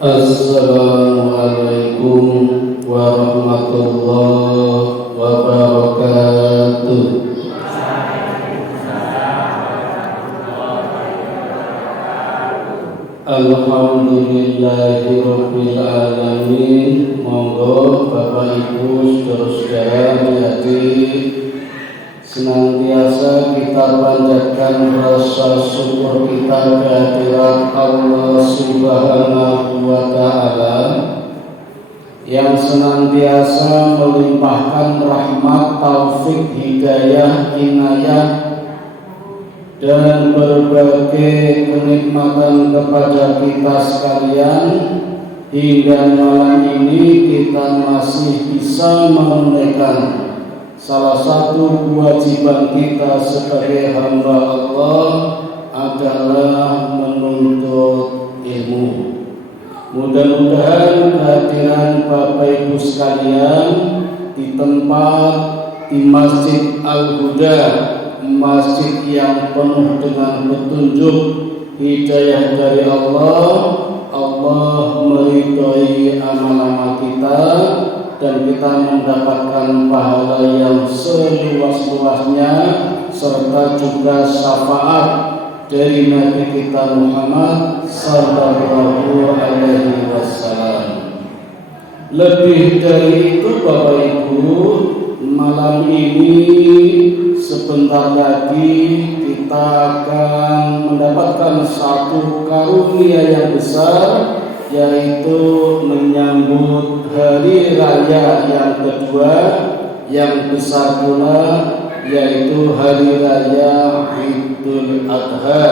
Assalamualaikum warahmatullahi wabarakatuh. Alhamdulillahirabbil alamin. Monggo Bapak Ibu saudara-saudara hati senantiasa kita panjatkan rasa syukur kita kehadirat Allah Subhanahu wa Ta'ala yang senantiasa melimpahkan rahmat, taufik, hidayah, inayah dan berbagai kenikmatan kepada kita sekalian hingga malam ini kita masih bisa menunaikan salah satu kewajiban kita sebagai hamba Allah adalah menuntut ilmu. Mudah-mudahan kehadiran Bapak Ibu sekalian di tempat di Masjid Al-Huda, masjid yang penuh dengan petunjuk hidayah dari Allah, Allah meridhai amal-amal kita dan kita mendapatkan pahala yang seluas-luasnya serta juga syafaat dari Nabi kita Muhammad sallallahu alaihi wasallam. Lebih dari itu Bapak Ibu, malam ini sebentar lagi kita akan mendapatkan satu karunia yang besar, yaitu menyambut hari raya yang kedua yang besar pula, yaitu hari raya Idul Adha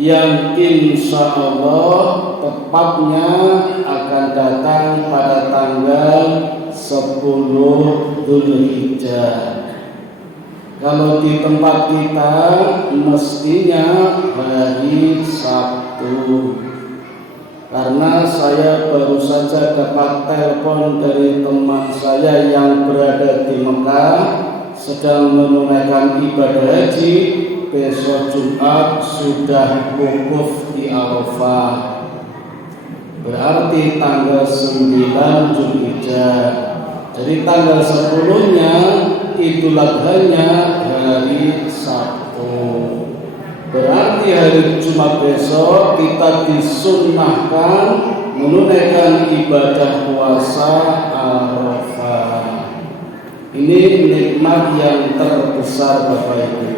yang insya Allah tepatnya akan datang pada tanggal 10 Dzulhijjah. Kalau di tempat kita mestinya hari Sabtu. Karena saya baru saja dapat telepon dari teman saya yang berada di Mekah sedang menunaikan ibadah haji, besok Jumat sudah wukuf di Arafah. Berarti tanggal 9 Dzulhijjah. Jadi tanggal 10-nya Idul Adha-nya hari Sabtu. Berarti hari Jumat besok kita disunnahkan menunaikan ibadah puasa Arafah. Ini nikmat yang terbesar Bapak Ibu.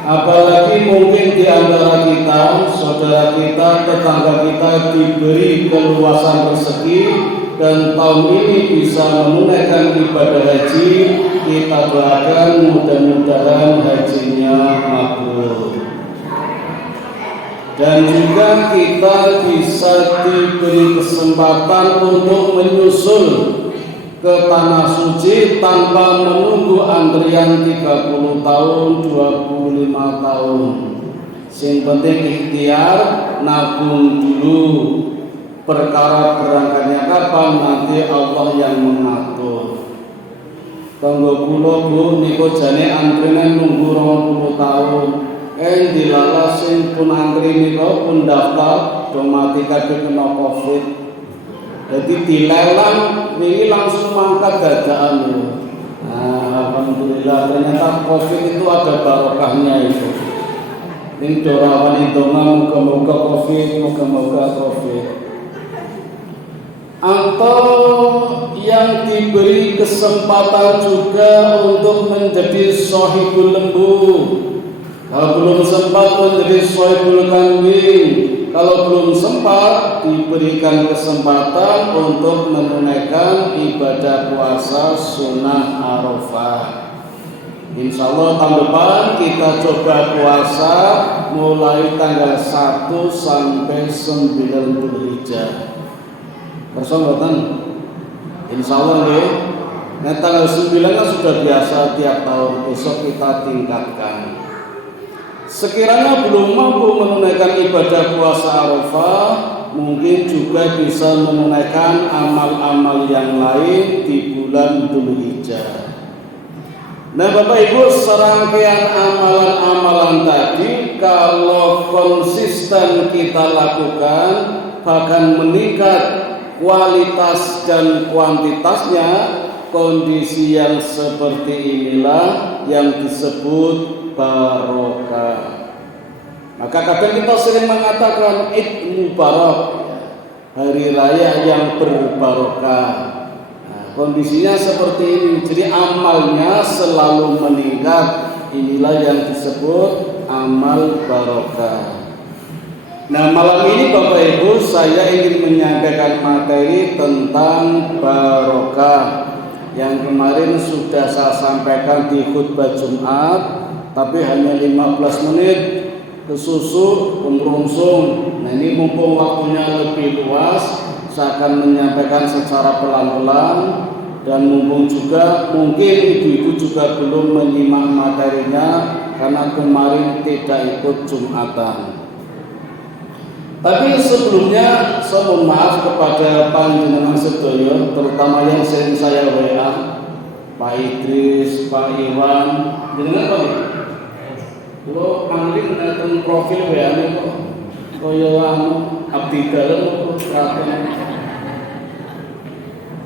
Apalagi mungkin di antara kita, saudara kita, tetangga kita diberi keluasan rezeki dan tahun ini bisa menunaikan ibadah haji. Kita doakan mudah-mudahan hajinya mabrur. Dan juga kita bisa diberi kesempatan untuk menyusul ke Tanah Suci tanpa menunggu antrian 30 tahun, 25 tahun. Yang penting ikhtiar, nabung dulu. Perkara berangkatnya kapan nanti Allah yang mengatur. Tanggo kula Bu niku jane antrine nunggu 20 tahun. Dilala sing pun antri niku pun daftar mati kabeh kena Covid. Jadi dilelang ini langsung mangkat dadaan ya. Nah, alhamdulillah ternyata Covid itu ada barokahnya itu. Ini doawan itu moga-moga Covid, moga-moga Covid. Atau yang diberi kesempatan juga untuk menjadi shahidul lembu. Kalau belum sempat menjadi shahidul kambing, kalau belum sempat diberikan kesempatan untuk menunaikan ibadah puasa sunnah Arafah. Insya Allah tahun depan kita coba puasa mulai tanggal 1 sampai 9 Dzulhijjah. Persoalan, insya Allah nih. Nah tanggal 9 kan sudah biasa tiap tahun, besok kita tingkatkan. Sekiranya belum mampu menunaikan ibadah puasa Arafah, mungkin juga bisa menunaikan amal-amal yang lain di bulan Dzulhijjah. Nah Bapak Ibu, serangkaian amalan-amalan tadi kalau konsisten kita lakukan, bahkan meningkat kualitas dan kuantitasnya, kondisi yang seperti inilah yang disebut barokah. Maka kadang kita sering mengatakan Id Mubarak, hari raya yang berbarokah. Kondisinya seperti ini, jadi amalnya selalu meningkat. Inilah yang disebut amal barokah. Nah malam ini Bapak Ibu, saya ingin menyampaikan materi tentang barokah yang kemarin sudah saya sampaikan di khutbah Jumat, tapi hanya 15 menit kesusu kemerungsung. Nah ini mumpung waktunya lebih luas, saya akan menyampaikan secara pelan-pelan, dan mumpung juga mungkin ibu-ibu juga belum menyimak materinya karena kemarin tidak ikut Jumatan. Tapi sebelumnya saya mohon maaf kepada panjenengan sedaya, terutama yang sering saya WA, Pak Idris, Pak Iwan, jenengan Pak. Kalau panggil datang profil WA-nya kok kaya abdi dalem kok.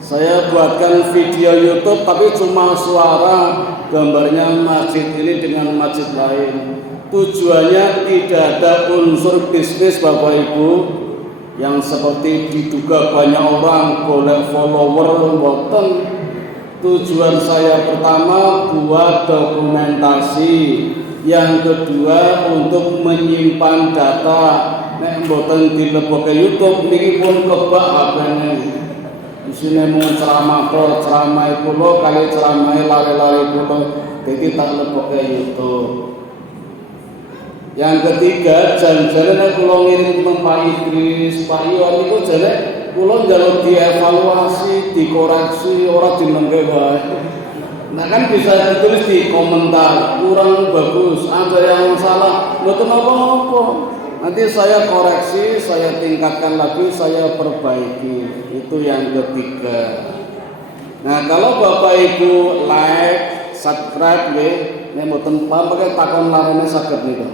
Saya buatkan video YouTube tapi cuma suara, gambarnya masjid ini dengan masjid lain. Tujuannya tidak ada unsur bisnis Bapak Ibu yang seperti diduga banyak orang golek follower mboten. Tujuan saya pertama buat dokumentasi, yang kedua untuk menyimpan data. Nek mboten dilebokke YouTube niki pun kebak HP-ne. Isine mung ceramah kula kali ceramah lari-lari kula, dadi tak lebokke YouTube. Yang ketiga, jan-janane kula ngirim teng Pak Idris, Pak Iwan niku jane kula njaluk dievaluasi, dikoreksi, ora dinengke wae. Nah kan bisa ditulis di komentar, kurang bagus, ada yang salah, mboten apa-apa. Nanti saya koreksi, saya tingkatkan lagi, saya perbaiki. Itu yang ketiga. Nah kalau Bapak Ibu like, subscribe ya, mboten paham pakai takon larene saged niku.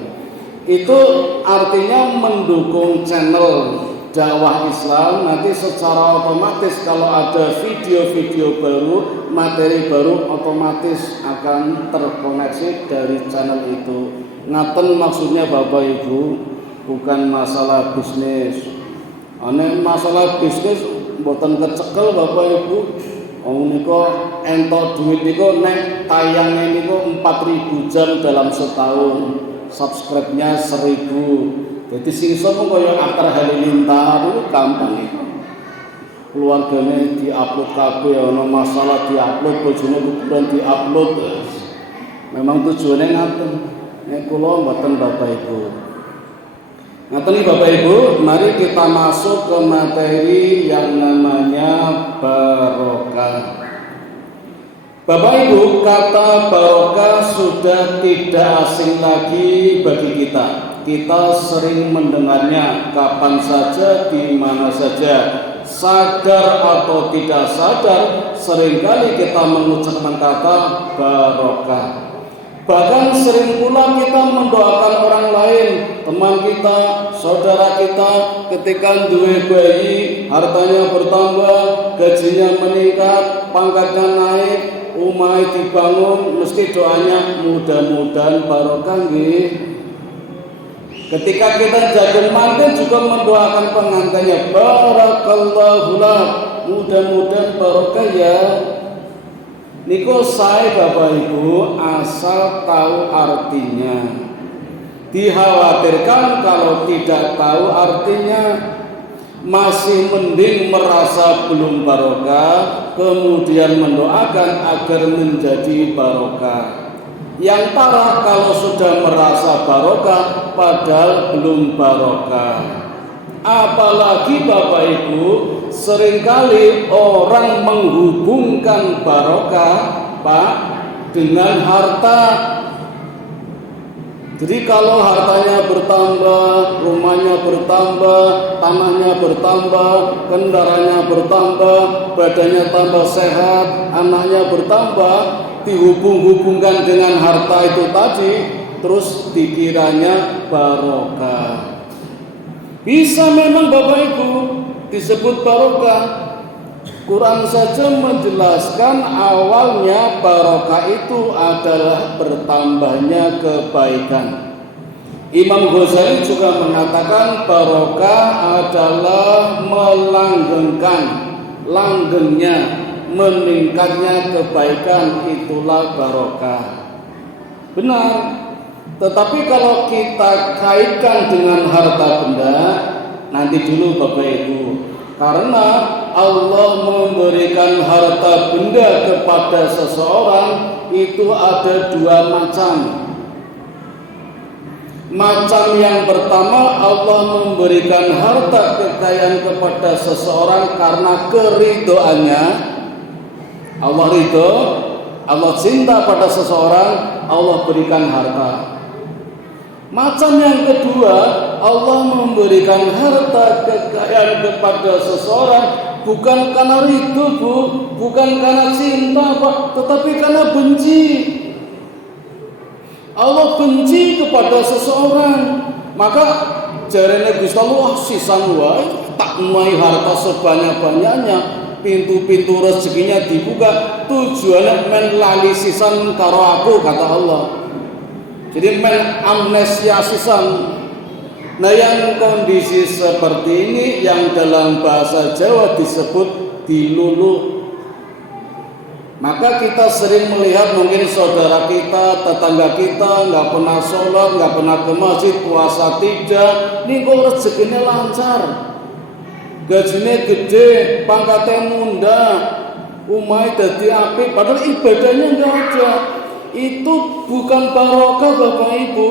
Itu artinya mendukung channel dakwah Islam. Nanti secara otomatis kalau ada video-video baru, materi baru, otomatis akan terkoneksi dari channel itu. Ngaten maksudnya Bapak Ibu, bukan masalah bisnis. Ane masalah bisnis mboten kecekel Bapak Ibu. Niku entok duit niku nek tayange niku 4.000 jam dalam setahun. Subscribe-nya 1.000. Jadi sing iso kaya Aktor Halilintar itu gampang itu. Keluargane diupload kabeh, ana masalah diupload, bojone kuburan diupload. Memang tujuannya ngaten. Nek kula mboten Bapak Ibu. Ngaten iki Bapak Ibu, mari kita masuk ke materi yang namanya barokah. Bapak Ibu, kata barokah sudah tidak asing lagi bagi kita. Kita sering mendengarnya kapan saja, di mana saja. Sadar atau tidak sadar, seringkali kita mengucapkan kata barokah. Bahkan sering pula kita mendoakan orang lain, teman kita, saudara kita, ketika duwe bayi, hartanya bertambah, gajinya meningkat, pangkatnya naik, umah dibangun, mesti doanya mudah-mudahan barokah nggih. Ketika kita jagung manten juga mendoakan pengantinnya, barakallahu lah, mudah-mudahan barokah ya. Niku saya Bapak Ibu asal tahu artinya. Dikhawatirkan kalau tidak tahu artinya, masih mending merasa belum barokah, kemudian mendoakan agar menjadi barokah. Yang parah kalau sudah merasa barokah padahal belum barokah. Apalagi Bapak Ibu, seringkali orang menghubungkan barokah Pak dengan harta. Jadi kalau hartanya bertambah, rumahnya bertambah, tanahnya bertambah, kendaraannya bertambah, badannya tambah sehat, anaknya bertambah, dihubung-hubungkan dengan harta itu tadi, terus dikiranya barokah. Bisa memang Bapak Ibu disebut barokah. Quran saja menjelaskan awalnya barokah itu adalah bertambahnya kebaikan. Imam Ghazali juga mengatakan barokah adalah melanggengkan, langgengnya, meningkatnya kebaikan, itulah barokah. Benar. Tetapi kalau kita kaitkan dengan harta benda, nanti dulu Bapak Ibu, karena Allah memberikan harta benda kepada seseorang itu ada dua macam. Macam yang pertama, Allah memberikan harta kekayaan kepada seseorang karena keridhoannya. Allah ridho, Allah cinta pada seseorang, Allah berikan harta. Macam yang kedua, Allah memberikan harta kekayaan kepada seseorang bukan karena ridho, Bu, bukan karena cinta, Pak, tetapi karena benci. Allah benci kepada seseorang, maka jarene Gusti Allah sisan wae tak mai harta sebanyak-banyaknya, pintu-pintu rezekinya dibuka, tujuannya men lali sisan karo aku, kata Allah. Jadi men amnesia sisan. Nah, yang kondisi seperti ini yang dalam bahasa Jawa disebut dilulu. Maka kita sering melihat mungkin saudara kita, tetangga kita nggak pernah sholat, nggak pernah ke masjid, puasa tidak, ini kok rezekinya lancar, gajinya gede, pangkatnya munda, umai dadi apik, padahal ibadahnya nggak ada. Itu bukan barokah Bapak Ibu.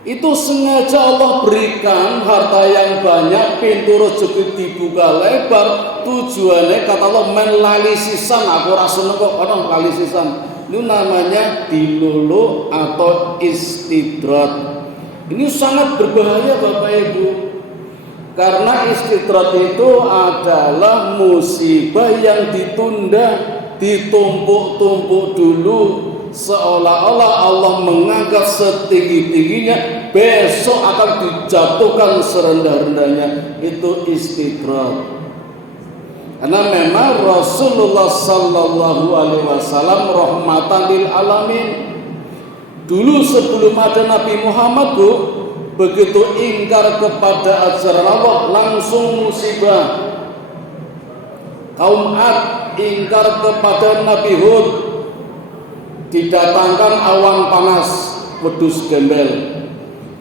Itu sengaja Allah berikan harta yang banyak, pintu rezeki dibuka lebar, tujuannya kata Allah men lali sisan, aku rasa kok orang lali sisan. Itu namanya dilulu atau istidrat. Ini sangat berbahaya Bapak Ibu. Karena istidrat itu adalah musibah yang ditunda, ditumpuk-tumpuk dulu, seolah-olah Allah mengangkat setinggi-tingginya, besok akan dijatuhkan serendah-rendahnya. Itu istidrat. Karena memang Rasulullah Sallallahu Alaihi Wasallam rahmatan lil alamin. Dulu sebelum ada Nabi Muhammad, Bu, begitu ingkar kepada ajaran Allah langsung musibah. Kaum Ad ingkar kepada Nabi Hud, didatangkan awan panas, wedhus gembel.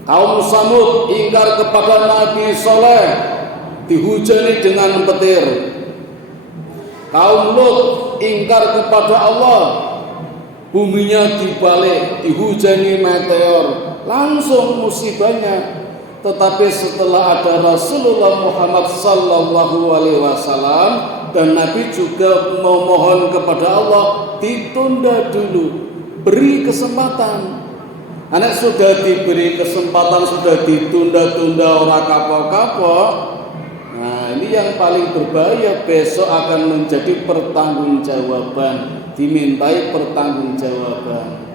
Kaum Samud ingkar kepada Nabi Soleh, dihujani dengan petir. Kaum Lut ingkar kepada Allah, buminya dibalik, dihujani meteor, langsung musibahnya. Tetapi setelah ada Rasulullah Muhammad Sallallahu Alaihi Wasallam dan Nabi juga memohon kepada Allah, ditunda dulu, beri kesempatan. Anak sudah diberi kesempatan, sudah ditunda-tunda, orang kapok-kapok. Nah, ini yang paling berbahaya, besok akan menjadi pertanggungjawaban, dimintai pertanggungjawaban.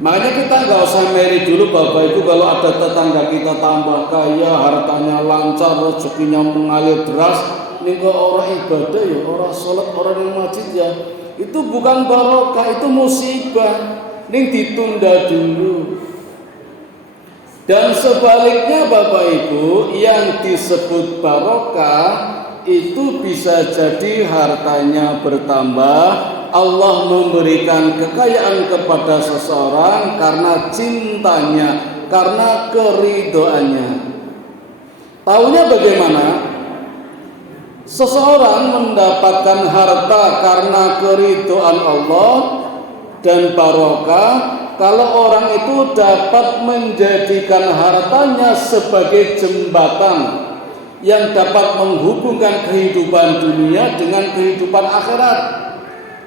Makanya kita nggak usah meri dulu Bapak Ibu, kalau ada tetangga kita tambah kaya, hartanya lancar, rezekinya mengalir deras, ini kok orang ibadah ya, orang sholat, orang yang masjid ya, itu bukan barokah, itu musibah. Ini ditunda dulu. Dan sebaliknya Bapak Ibu, yang disebut barokah itu bisa jadi hartanya bertambah, Allah memberikan kekayaan kepada seseorang karena cintanya, karena keridhoannya. Taunya bagaimana? Seseorang mendapatkan harta karena keridhoan Allah dan barokah kalau orang itu dapat menjadikan hartanya sebagai jembatan yang dapat menghubungkan kehidupan dunia dengan kehidupan akhirat.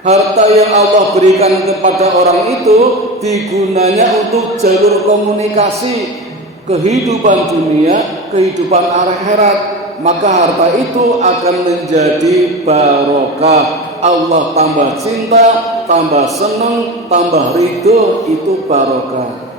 Harta yang Allah berikan kepada orang itu digunanya untuk jalur komunikasi kehidupan dunia, kehidupan akhirat. Maka harta itu akan menjadi barokah. Allah tambah cinta, tambah senang, tambah ridho, itu barokah.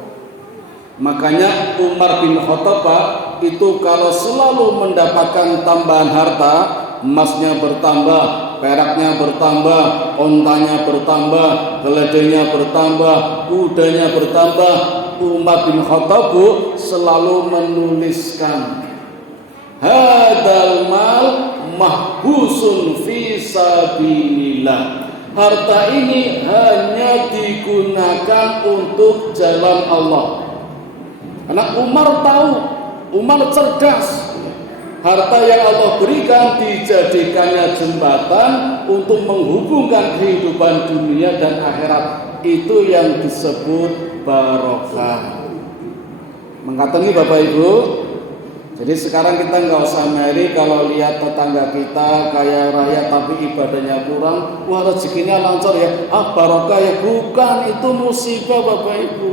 Makanya Umar bin Khattab itu kalau selalu mendapatkan tambahan harta, emasnya bertambah, peraknya bertambah, ontanya bertambah, keledainya bertambah, kudanya bertambah, Umar bin Khattab selalu menuliskan, hadal mal mahbusun fi sabilillah. Harta ini hanya digunakan untuk jalan Allah. Karena Umar tahu, Umar cerdas. Harta yang Allah berikan dijadikannya jembatan untuk menghubungkan kehidupan dunia dan akhirat. Itu yang disebut barokah. Mengkatengi Bapak Ibu. Jadi sekarang kita nggak usah meri kalau lihat tetangga kita kaya raya tapi ibadahnya kurang, wah rezekinya lancar ya, barokah ya. Bukan, itu musibah Bapak Ibu.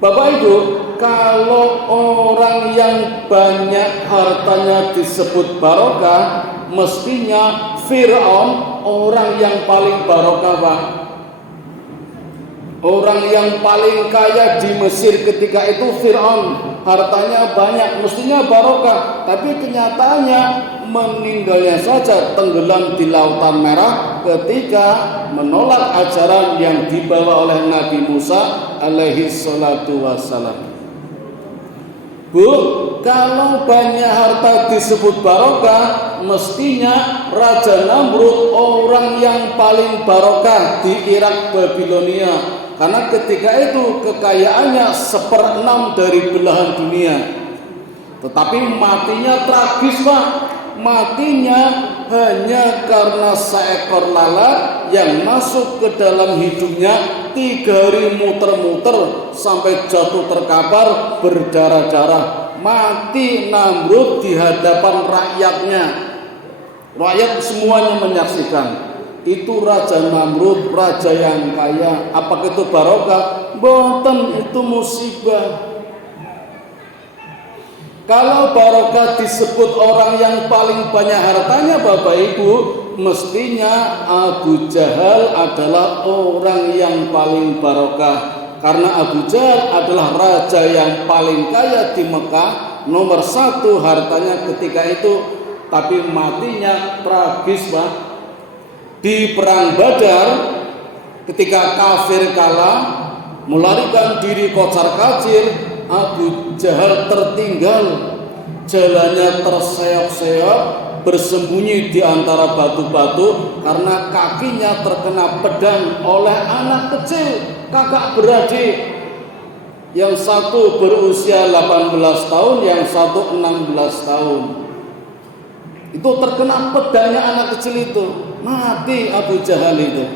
Bapak Ibu, kalau orang yang banyak hartanya disebut barokah, mestinya Fir'aun orang yang paling barokah, Pak. Orang yang paling kaya di Mesir ketika itu Fir'aun, hartanya banyak, mestinya barokah. Tapi kenyataannya meninggalnya saja tenggelam di Lautan Merah ketika menolak ajaran yang dibawa oleh Nabi Musa alaihi salatu wassalam. Bu, kalau banyak harta disebut barokah, mestinya Raja Namrud orang yang paling barokah di Irak Babilonia. Karena ketika itu kekayaannya 1/6 dari belahan dunia. Tetapi matinya tragis, Pak. Matinya hanya karena seekor lalat yang masuk ke dalam hidungnya, 3 hari muter-muter sampai jatuh terkapar berdarah-darah. Mati Namrud di hadapan rakyatnya. Rakyat semuanya menyaksikan. Itu Raja Namrud, raja yang kaya. Apakah itu barokah? Boten, itu musibah. Kalau barokah disebut orang yang paling banyak hartanya Bapak Ibu, mestinya Abu Jahal adalah orang yang paling barokah. Karena Abu Jahal adalah raja yang paling kaya di Mekah, nomor 1 hartanya ketika itu. Tapi matinya tragis, Pak. Di perang Badar, ketika kafir kalah, melarikan diri kocar-kacir, Abu Jahal tertinggal, jalannya terseok-seok, bersembunyi di antara batu-batu karena kakinya terkena pedang oleh anak kecil, kakak beradik. Yang satu berusia 18 tahun, yang satu 16 tahun. Itu terkena pedangnya anak kecil itu, mati Abu Jahal itu.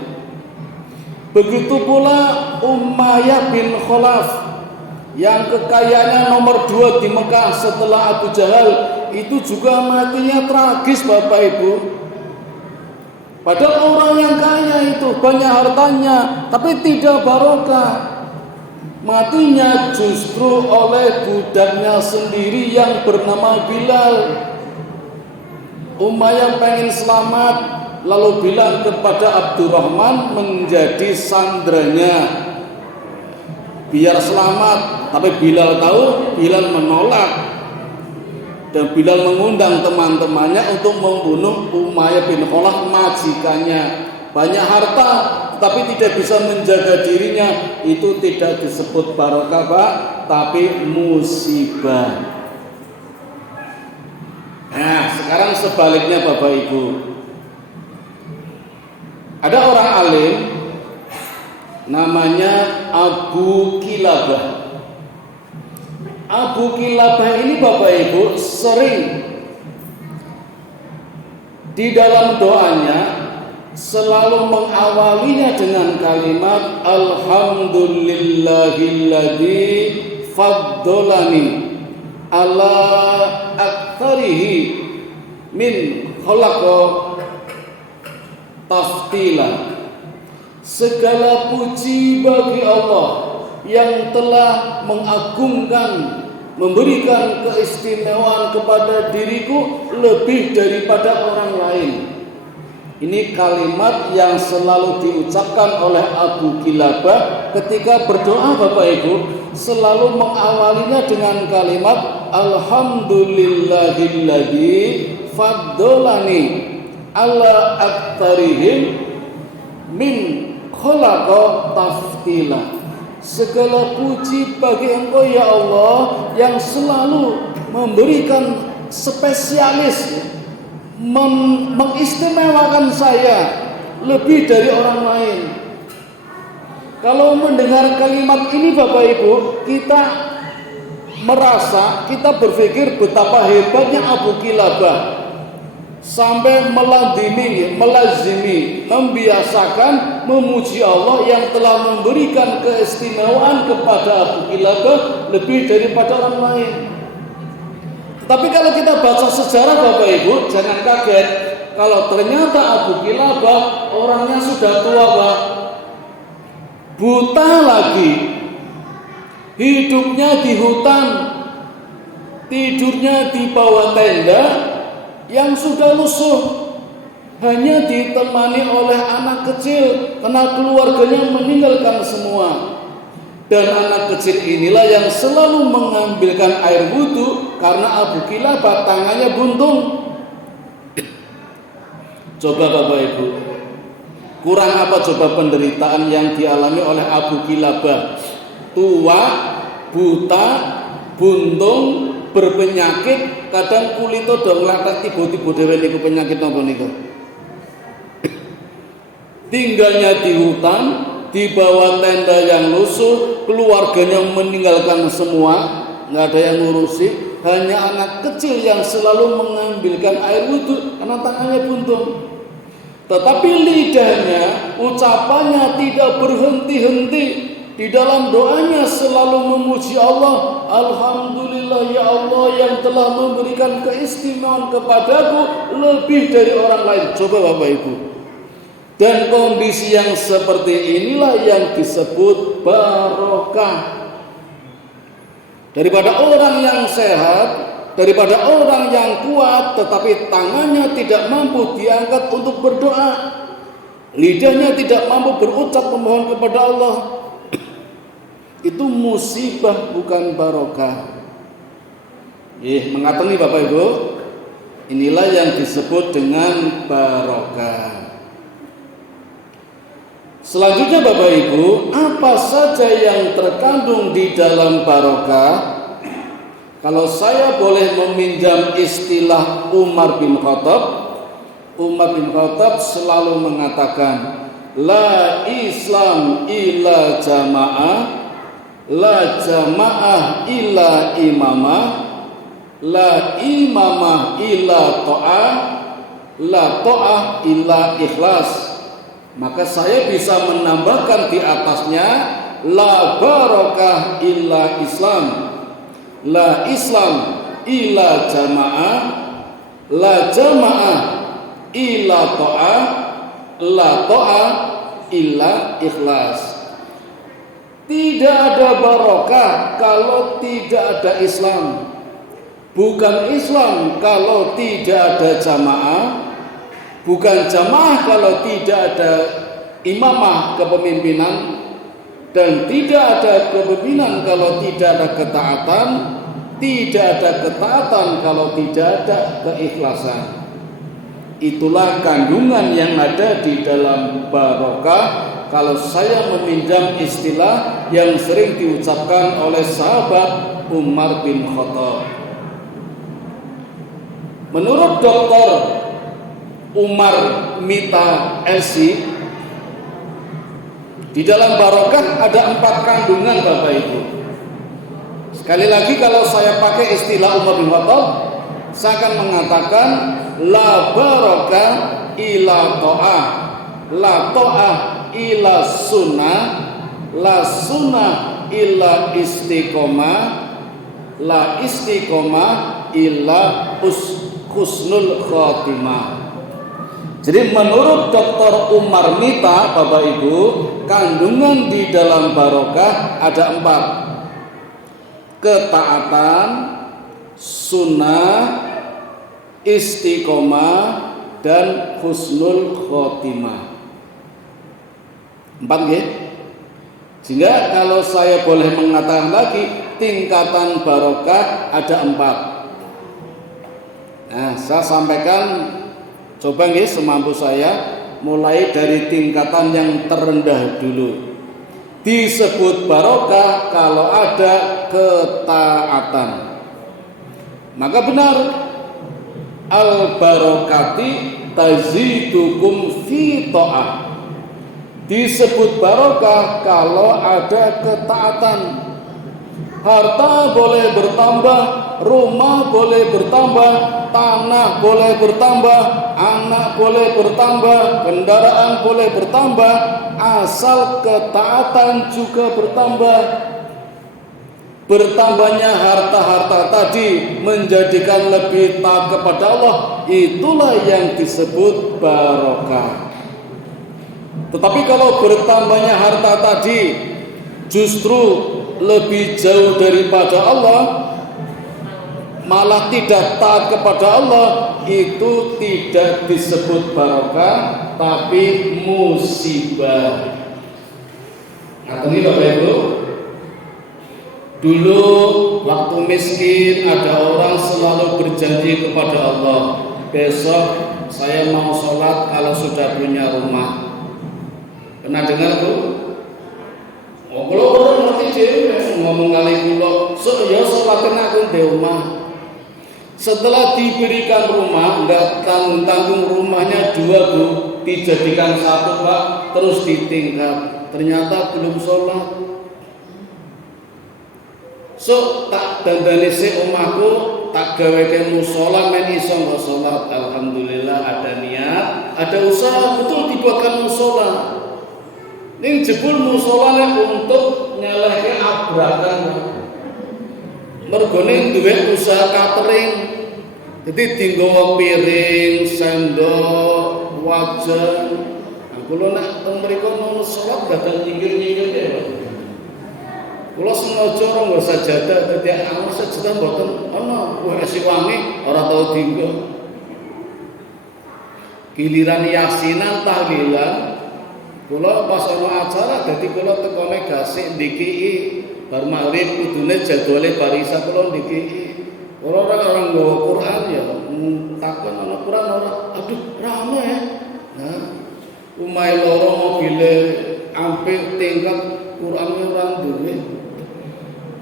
Begitu pula Umayyah bin Khalaf yang kekayaannya nomor 2 di Mekah setelah Abu Jahal, itu juga matinya tragis Bapak Ibu. Padahal orang yang kaya itu banyak hartanya, tapi tidak barokah. Matinya justru oleh budaknya sendiri yang bernama Bilal. Umayyah pengen selamat, lalu bilang kepada Abdurrahman menjadi sandranya biar selamat. Tapi Bilal tahu, Bilal menolak. Dan Bilal mengundang teman-temannya untuk membunuh Umayyah bin Khalaf, majikannya. Banyak harta, tetapi tidak bisa menjaga dirinya. Itu tidak disebut barokah, Pak, tapi musibah. Nah, sekarang sebaliknya Bapak Ibu. Ada orang alim namanya Abu Kilabah. Abu Kilabah ini Bapak Ibu sering di dalam doanya selalu mengawalinya dengan kalimat alhamdulillahilladzi faddalani ala aktsarihi min khalaqa tafdila. Segala puji bagi Allah yang telah mengagungkan, memberikan keistimewaan kepada diriku lebih daripada orang lain. Ini kalimat yang selalu diucapkan oleh Abu Kilabah ketika berdoa, Bapak Ibu, selalu mengawalinya dengan kalimat Alhamdulillahilladzi faddolani ala aktarihim min khalaqa tafdila. Segala puji bagi Engkau ya Allah yang selalu memberikan spesialis, mengistimewakan saya lebih dari orang lain. Kalau mendengar kalimat ini Bapak Ibu, kita merasa, kita berpikir betapa hebatnya Abu Kilabah sampai melazimi, membiasakan memuji Allah yang telah memberikan keistimewaan kepada Abu Kilabah lebih daripada orang lain. Tapi kalau kita baca sejarah Bapak Ibu, jangan kaget kalau ternyata Abu Kilabah orangnya sudah tua, Pak. Buta lagi. Hidupnya di hutan, tidurnya di bawah tenda yang sudah lusuh. Hanya ditemani oleh anak kecil karena keluarganya meninggalkan semua. Dan anak kecil inilah yang selalu mengambilkan air wudhu karena Abu Kilabah tangannya buntung. Coba Bapak Ibu, kurang apa coba penderitaan yang dialami oleh Abu Kilabah? Tua, buta, buntung, berpenyakit, kadang kulito dong latak tiba-tiba dhewe niku penyakit napa niku. Tinggalnya di hutan, di bawah tenda yang lusuh, keluarganya meninggalkan semua, nggak ada yang ngurusi, hanya anak kecil yang selalu mengambilkan air wudhu karena tangannya buntung. Tetapi lidahnya, ucapannya tidak berhenti-henti. Di dalam doanya selalu memuji Allah. Alhamdulillah ya Allah yang telah memberikan keistimewaan kepadaku lebih dari orang lain. Coba Bapak Ibu. Dan kondisi yang seperti inilah yang disebut barokah. Daripada orang yang sehat, daripada orang yang kuat tetapi tangannya tidak mampu diangkat untuk berdoa, lidahnya tidak mampu berucap memohon kepada Allah, itu musibah bukan barokah. Mengateni Bapak Ibu, inilah yang disebut dengan barokah. Selanjutnya Bapak Ibu, apa saja yang terkandung di dalam barokah? Kalau saya boleh meminjam istilah Umar bin Khattab selalu mengatakan, la Islam illa jamaah, la jamaah illa imamah, la imamah illa ta'ah, la ta'ah illa ikhlas. Maka saya bisa menambahkan di atasnya, la barokah illa Islam, la Islam illa jamaah, la jamaah illa ta'ah, la ta'ah illa ikhlas. Tidak ada barokah kalau tidak ada Islam. Bukan Islam kalau tidak ada jamaah. Bukan jamaah kalau tidak ada imamah kepemimpinan. Dan tidak ada kepemimpinan kalau tidak ada ketaatan. Tidak ada ketaatan kalau tidak ada keikhlasan. Itulah kandungan yang ada di dalam barokah. Kalau saya meminjam istilah yang sering diucapkan oleh sahabat Umar bin Khattab. Menurut Dr. Umar Mita LC, di dalam barokah ada 4 kandungan Bapak Ibu. Sekali lagi kalau saya pakai istilah Umar bin Khattab, saya akan mengatakan la barokah ila ta'ah, la ta'ah ila sunnah, la sunnah ila istiqomah, la istiqomah ila husnul khotimah. Jadi menurut Dr. Umar Mita Bapak Ibu, kandungan di dalam barokah ada 4. Ketaatan, sunnah, istiqomah, dan husnul khotimah. 4 nggih. Sehingga kalau saya boleh mengatakan lagi, tingkatan barokah ada 4. Nah, saya sampaikan coba nggih semampu saya, mulai dari tingkatan yang terendah dulu. Disebut barokah kalau ada ketaatan. Maka benar, al barokati tazidukum fi ta'ah. Disebut barokah kalau ada ketaatan. Harta boleh bertambah, rumah boleh bertambah, tanah boleh bertambah, anak boleh bertambah, kendaraan boleh bertambah, asal ketaatan juga bertambah. Bertambahnya harta-harta tadi menjadikan lebih taat kepada Allah, itulah yang disebut barokah. Tetapi kalau bertambahnya harta tadi justru lebih jauh daripada Allah, malah tidak taat kepada Allah, itu tidak disebut barokah, tapi musibah. Ngerti Bapak Ibu? Dulu waktu miskin ada orang selalu berjanji kepada Allah, besok saya mau sholat kalau sudah punya rumah. Pernah dengar Bu? Oh, kalau orang ngerti dia ngomong kali kula, so ya sholatin aku di rumah. Setelah diberikan rumah, enggak tanggung-tanggung rumahnya 2 Bu, dijadikan 1 Pak, terus ditingkat. Ternyata belum sholat. So tak dandani sik omahku, tak gaweke mushola men iso nggo sholat. Alhamdulillah ada niat, ada usaha betul dibuatkan mushola. Ning jebul musholane untuk nyelehke abrakan. Mergone duwe usaha catering. Jadi dienggo piring, sendok, wajan. Nah, kula nek teng mriku mau sholat gadah nyinggir-nyinggir dhewe. Kula sengaja ora nggo sajadah dadi amal sajadah mboten ana. Wah esi wangi ora tau dienggo. Giliran yasinan tahlilan kula pas ana acara dadi kula tekone gasik ndikiki bar magrib kudune jadwale barisa kula ndikiki. Orang nggawa Quran ya takon ana Quran ora. Aduh rame ya. Nah, umahe loro mobile ampir tingkat Qurane ora duwe.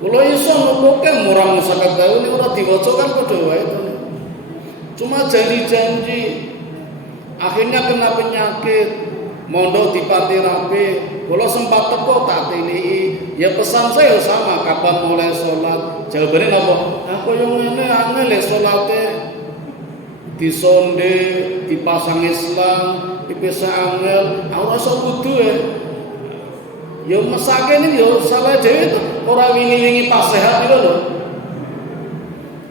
Kula iso nutuke murang 50.000 ora diwaca kan padha wae to. Cuma janji-janji. Akhirnya kena penyakit. Mondok di Pati Rapi, kalau sempat teko tak tilii, ya pesan saya sama, kapan mulai sholat? Jawabannya apa? Aku yang ini angel sholatnya, disonde, dipasang Islam, dipisah angel, aku rasa wudu ya. Ya mesake ini ya salah dewe itu, orang wingi-wingi pas sehat itu loh.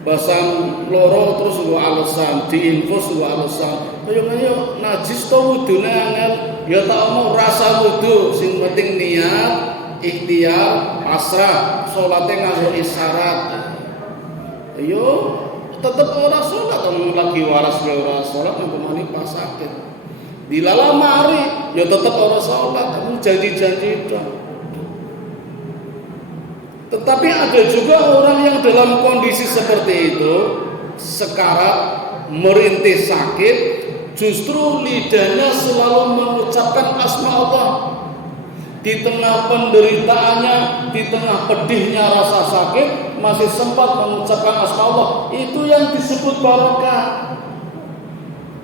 Basang loro terus gua alasan, diinfus gua alasan. Kayak najis to wudune angel. Ya tak mau rasa wudu, sing penting niat, ikhtiar, pasrah, salate nganggo isyarat. Yo tetep ora salat, lagi waras ora salat umpamane pas sakit. Dilala mari, ya tetep ora salat, janji-janji itu. Tetapi ada juga orang yang dalam kondisi seperti itu, sekarat, merintih sakit, justru lidahnya selalu mengucapkan asma Allah. Di tengah penderitaannya, di tengah pedihnya rasa sakit, masih sempat mengucapkan asma Allah. Itu yang disebut barokah.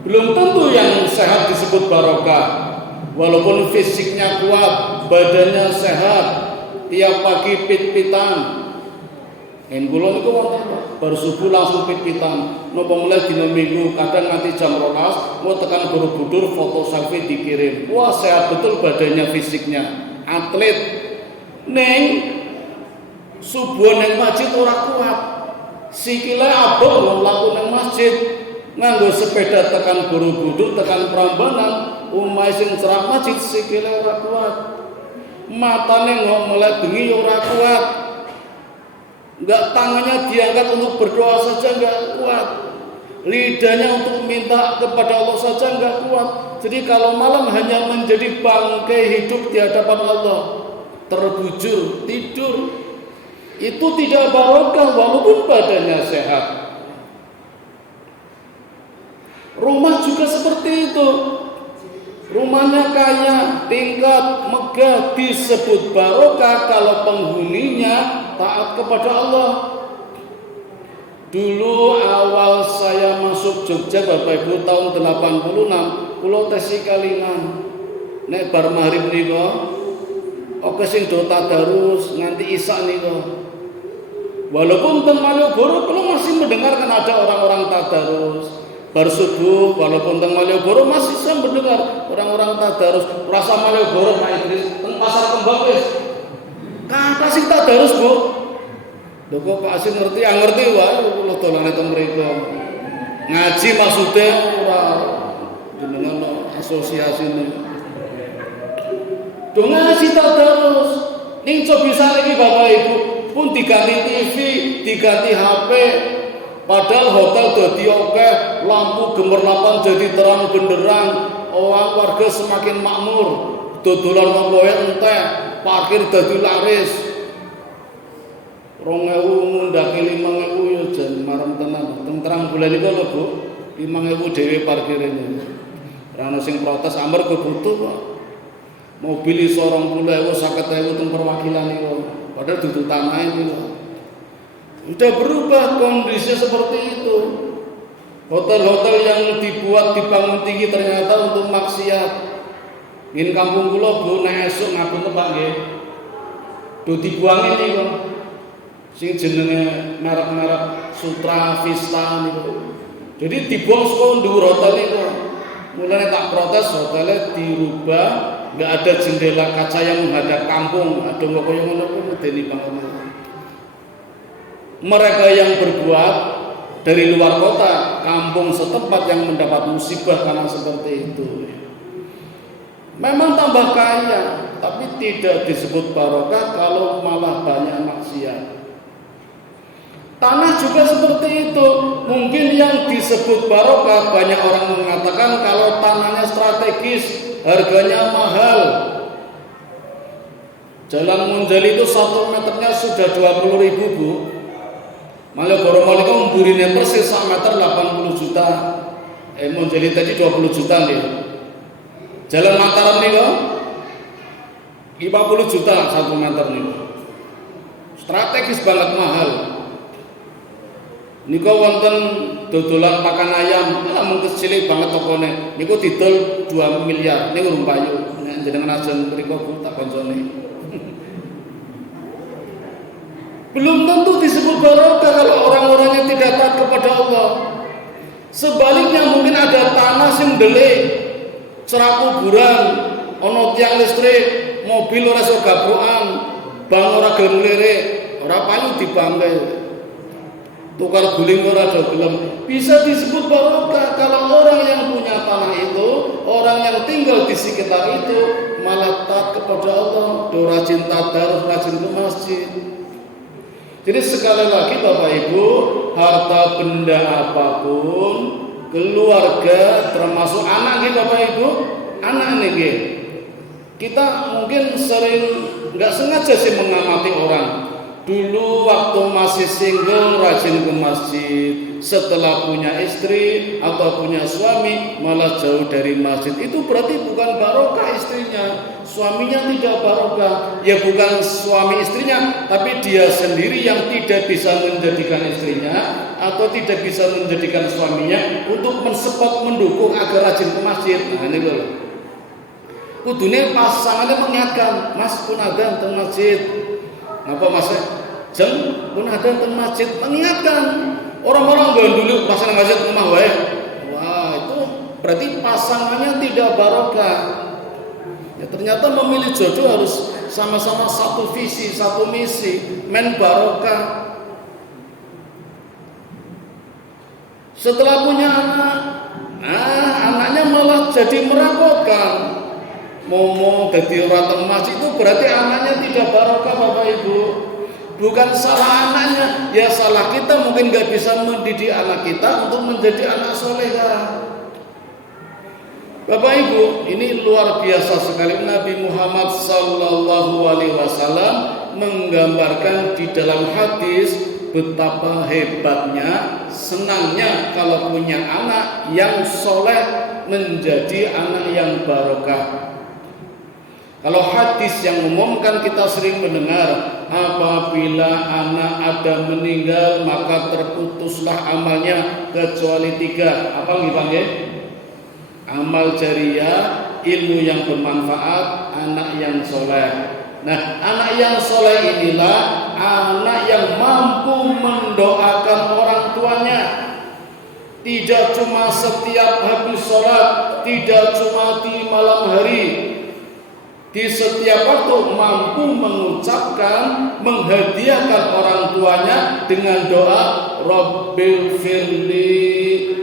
Belum tentu yang sehat disebut barokah. Walaupun fisiknya kuat, badannya sehat, tiap pagi pit-pitan. Kula niku wonten bar subuh langsung pit-pitan. Napa mulai dina Minggu kadang nanti jam 12 mau tekan Borobudur foto selfie dikirim. Wah, sehat betul badannya, fisiknya. Atlet. Ning subuh nang masjid ora kuat. Sikile abot mlaku nang masjid. Nganggo sepeda tekan Borobudur, tekan Prambanan, omahe sing cerak masjid sikile ora kuat. Matane mulai bengi ora kuat. Enggak, tangannya diangkat untuk berdoa saja enggak kuat. lidahnya untuk minta kepada Allah saja nggak kuat. Jadi kalau malam hanya menjadi bangkai hidup di hadapan Allah, terbujur tidur, itu tidak barokah walaupun badannya sehat. Rumah juga seperti itu. Rumahnya kaya, tingkat, megah, disebut barokah kalau penghuninya taat kepada Allah. Dulu awal saya masuk Jogja Bapak Ibu tahun 86, kula tesi kalingan. Nek bar maghrib nika, oke sing do tadarus nganti isya nika. Walaupun teng Malioboro kula masih mendengarkan ada orang-orang tadarus. Bar subuh walaupun teng Malioboro masih saya mendengar orang-orang tadarus. Rasa Malioboro Pak Idris teng pasar kembang wis. Kata sing tadarus, Bu. Lho kok Pak Asin ngerti, ngerti wae kula dolane teng mriku. Ngaji maksudnya ora jenengan asosiasine. Do ngaji tadarus. Ning coba bisa lagi Bapak Ibu pun diganti TV, diganti HP. Padahal hotel dadi akeh, lampu gemerlapan jadi terang benderang, orang warga semakin makmur, dodolan opo entek, parkir dadi laris. 2000 ngundake 5000 ya jan marem tenan. Teng terang bulan iki lho Bu, 5000 dhewe parkire. Ora ono sing protes amarga butuh kok. Mobil iso 20.000, 50.000 teng perwakilan iku. Padahal dudu tanah iki. Sudah berubah kondisinya seperti itu. Hotel-hotel yang dibangun tinggi ternyata untuk maksiat. Ngin kampung kula Bu nek esuk ngabung Pak nggih. Do dibuangi niku. Sing jenenge merek-merek Sutra, Vista niku. Jadi dibuang saka dhuwur hotel niku. Mulane tak protes hotelnya dirubah, enggak ada jendela kaca yang menghadap kampung. Aduh kok koyo ngono ku medeni banget. Mereka yang berbuat dari luar kota, kampung setempat yang mendapat musibah karena seperti itu. Memang tambah kaya, tapi tidak disebut barokah kalau malah banyak maksiat. Tanah juga seperti itu. Mungkin yang disebut barokah banyak orang mengatakan kalau tanahnya strategis, harganya mahal. Jalan Monjali itu 1 meternya sudah 20.000 Bu. Malioboro Maliku mburine persis 1 meter 80 juta. Monjali tadi 20 juta nih. Jalan Mataram nih kok 50 juta 1 meter nih. Strategis banget mahal. Niku wonten dodolan pakan ayam, lamun kecilik banget tokone. Niku didol 2 miliar. Niku urung payu. Nek jenengan ajeng mriku tak koncone. Belum tentu disebut barokah kalau orang-orang yang tidak taat kepada Allah. Sebaliknya mungkin ada tanah sing delik, cerak kuburan, ono tiang listrik, mobil ora iso gabrokan, bang ora gelem lirik, ora payu dibangke. Tukar guling ora do gelem. Bisa disebut barokah kalau orang yang punya tanah itu, orang yang tinggal di sekitar itu malah taat kepada Allah, do rajin tadarus, rajin ke masjid. Jadi sekali lagi Bapak Ibu, harta benda apapun, keluarga termasuk anak gitu Bapak Ibu, anak nih kita mungkin sering nggak sengaja sih mengamati orang. Dulu waktu masih single rajin ke masjid, setelah punya istri atau punya suami malah jauh dari masjid. Itu berarti bukan barokah istrinya, suaminya tidak barokah. Ya bukan suami istrinya, tapi dia sendiri yang tidak bisa menjadikan istrinya atau tidak bisa menjadikan suaminya untuk mensupport, mendukung agar rajin ke masjid. Nah ini loh. Kudune pasangannya mengingatkan, Mas pun ada di masjid. Ngapa Mas? Jeng pun ada di masjid, mengingatkan. Orang-orang dulu pasangan masjid rumah wae. Wah, itu berarti pasangannya tidak barokah. Ya ternyata memilih jodoh harus sama-sama satu visi, satu misi, men barokah. Setelah punya anak, anaknya malah jadi merepotkan. Momo jadi orang masjid itu berarti anaknya tidak barokah Bapak Ibu. Bukan salah anaknya, ya salah kita mungkin gak bisa mendidik anak kita untuk menjadi anak soleha. Bapak Ibu, ini luar biasa sekali. Nabi Muhammad Sallallahu Alaihi Wasallam menggambarkan di dalam hadis betapa hebatnya, senangnya kalau punya anak yang soleh, menjadi anak yang barokah. Kalau hadis yang umum kan kita sering mendengar, apabila anak ada meninggal maka terputuslah amalnya kecuali 3. Apa nih? Amal jariah, ilmu yang bermanfaat, anak yang soleh. Nah, anak yang soleh inilah anak yang mampu mendoakan orang tuanya. Tidak cuma setiap habis sholat, tidak cuma di malam hari, di setiap waktu mampu mengucapkan, menghadiahkan orang tuanya dengan doa Rabbil firli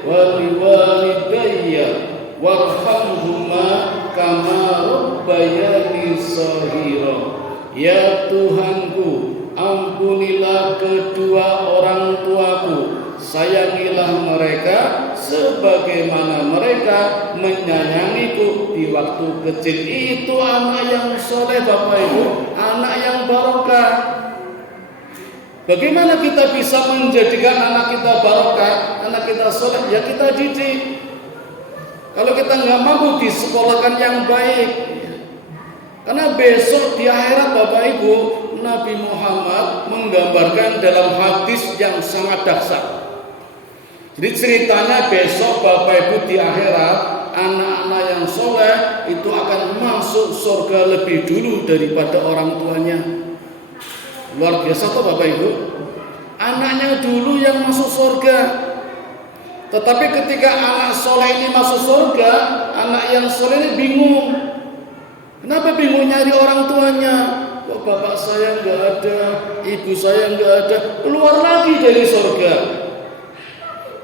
waliwalidayya warhamhuma kama rabbayani shaghira. Ya Tuhanku, ampunilah kedua orang tuaku, sayangilah mereka sebagaimana mereka menyayangiku di waktu kecil. Itu anak yang soleh Bapak Ibu, anak yang barokah. Bagaimana kita bisa menjadikan anak kita barokah, anak kita soleh? Ya kita didik. Kalau kita nggak mampu disekolahkan yang baik, karena besok di akhirat Bapak Ibu, Nabi Muhammad menggambarkan dalam hadis yang sangat dahsyat. Jadi ceritanya besok Bapak Ibu di akhirat, anak-anak yang soleh itu akan masuk surga lebih dulu daripada orang tuanya. Luar biasa tuh Bapak Ibu. Anaknya dulu yang masuk surga. Tetapi ketika anak soleh ini masuk surga, anak yang soleh ini bingung. Kenapa bingung nyari orang tuanya? Kok bapak saya nggak ada, ibu saya nggak ada, keluar lagi dari surga.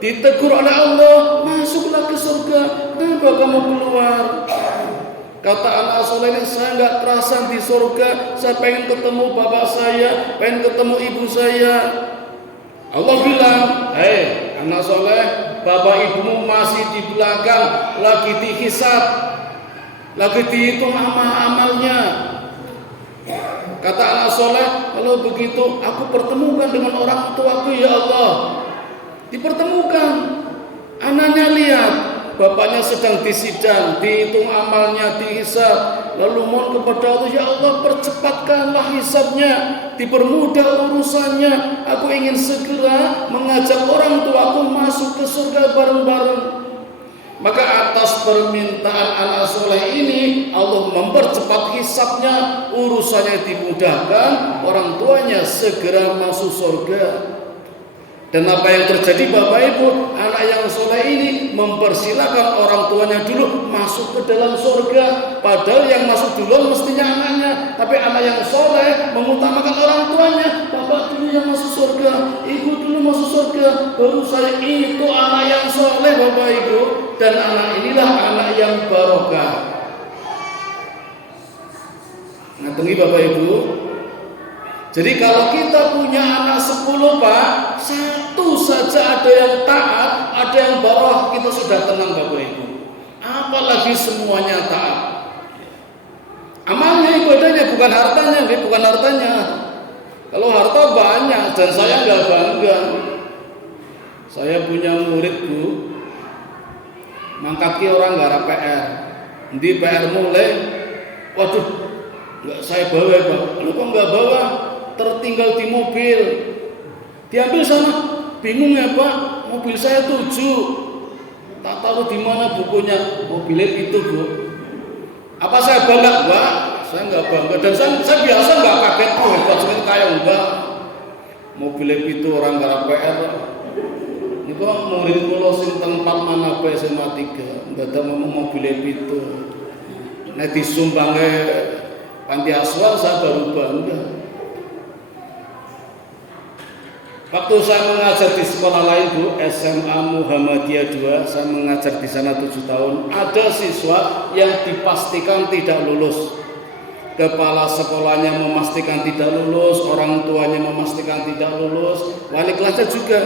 Ditegur oleh Allah, masuklah ke surga. Kenapa kamu keluar? Kata anak soleh ini, saya nggak kerasan di surga. Saya pengen ketemu bapak saya, pengen ketemu ibu saya. Allah bilang, hei anak soleh, bapak ibumu masih di belakang, lagi dihisab, lagi dihitung amal-amalnya. Kata anak soleh, kalau begitu aku pertemukan dengan orang tuaku ya Allah. Dipertemukan. Anaknya lihat bapaknya sedang disidang, dihitung amalnya, dihisab. Lalu mohon kepada Allah, ya Allah percepatkanlah hisabnya, dipermudah urusannya. Aku ingin segera mengajak orang tuaku masuk ke surga bareng-bareng. Maka atas permintaan anak soleh ini Allah mempercepat hisabnya, urusannya dimudahkan, orang tuanya segera masuk surga. Dan apa yang terjadi Bapak Ibu, anak yang soleh ini mempersilahkan orang tuanya dulu masuk ke dalam surga. Padahal yang masuk duluan mestinya anaknya, tapi anak yang soleh mengutamakan orang tuanya. Bapak dulu yang masuk surga, ibu dulu masuk surga, baru saya. Itu anak yang soleh Bapak Ibu. Dan anak inilah anak yang barokah. Ngatengi Bapak Ibu. Jadi kalau kita punya anak 10 Pak, satu saja ada yang taat, ada yang barokah, kita sudah tenang Bapak Ibu. Apalagi semuanya taat. Amalnya, ibadahnya, bukan hartanya, bukan hartanya. Kalau harta banyak dan saya nggak bangga. Saya punya murid Bu, mangkat orang nggak ada PR. Di PR mulai, waduh, nggak saya bawa Pak. Lu kok nggak bawa? Tertinggal di mobil, diambil sana, bingung ya Pak, mobil saya 7, tak tahu di mana bukunya, mobilnya itu Bu. Apa saya bangga? Enggak, saya nggak bangga, dan saya biasa nggak kaget, hebat sekali kayak enggak, mobilnya itu orang nggak PR. Ini kok murid kula sing tempat mana SMA 3, nggak ada mobilnya itu, nek disumbangnya panti asuhan saya baru bangga. Waktu saya mengajar di sekolah lain Bu, SMA Muhammadiyah 2, saya mengajar di sana 7 tahun. Ada siswa yang dipastikan tidak lulus. kepala sekolahnya memastikan tidak lulus, orang tuanya memastikan tidak lulus, wali kelasnya juga.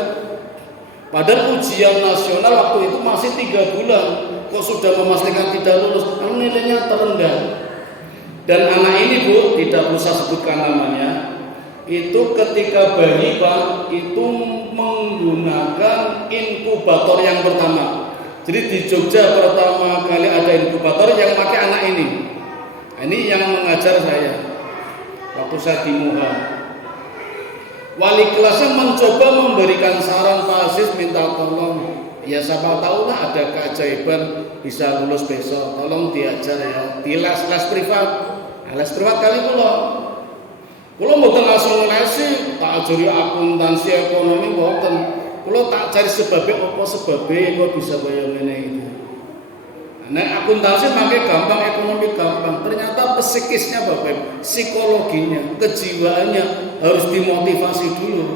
Padahal ujian nasional waktu itu masih 3 bulan, kok sudah memastikan tidak lulus, karena nilainya terendah. Dan anak ini Bu, tidak usah sebutkan namanya, itu ketika bayi Pak, itu menggunakan inkubator yang pertama. Jadi di Jogja pertama kali ada inkubator yang pakai anak ini. Ini yang mengajar saya waktu saya di Muha. Wali kelasnya mencoba memberikan saran, Pak Aziz minta tolong, ya siapa tahu lah ada keajaiban bisa lulus besok, tolong diajar ya di les privat. Les privat kali kalau mboten langsung lesi, tak ajari akuntansi ekonomi mboten. Kalau tak cari sebabnya apa sebabnya kok bisa kaya ngene iki. Nah, akuntansi makin gampang, ekonomi gampang. Ternyata psikisnya Bapak, psikologinya, kejiwaannya harus dimotivasi dulu.